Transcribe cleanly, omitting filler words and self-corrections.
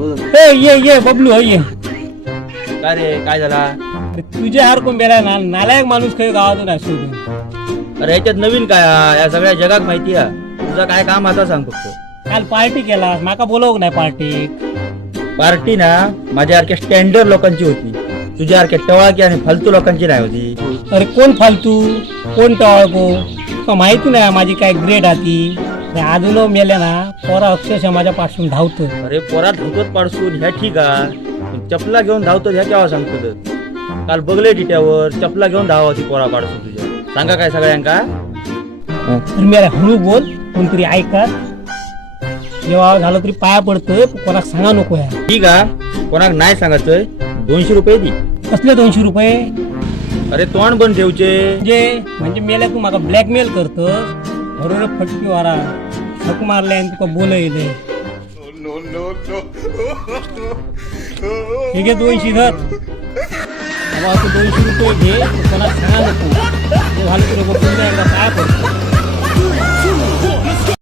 ये बबलू ये काय रे काय झाला? तुझे हार कोण बेला नालायक माणूस काही गावातून आहे शोधून. अरे याच्यात नवीन काय या सगळ्या जगात माहिती आहे. तुझं काय काम आता सांग फक्त. काल पार्टी केला माका बोलवू नाही पार्टी. पार्टी ना माझ्यासारख्या स्टँडर्ड लोकांची होती, तुझ्यासारख्या टवाळकी आणि फालतू लोकांची नाही होती. अरे कोण फालतू कोण टळको माहिती नाही माझी काय ग्रेड आती. अजून मेल्या ना पोरा अक्षरशः माझ्या पासून धावतो. अरे पोरात धावतोच पाडसून ह्या ठीक आहे, पण चपला घेऊन धावतो ह्या केव्हा सांगतो तर. काल बघले टिट्यावर चपला घेऊन धावा होती पोरा पाडसून तुझ्या. सांगा काय सगळ्यांका. तर मेरा हळू बोल कोणतरी ऐकत. जेव्हा झालं तरी पाया पडतोय कोणाक सांगा नको या. ठीक आहे, कोणाक नाही सांगायचंय. 200 रुपये दी. कसले 200 रुपये? अरे तोंड बंद ठेवचे. म्हणजे मेल्या तू माका ब्लॅकमेल करतोस. बरोबर फटकी वारा हक मारले आणि तुका बोलले. हे घे 200 धर. तू 200 रुपये घे कोणाला सांगा नको. झालं तुला पुन्हा एकदा पाया पडतो.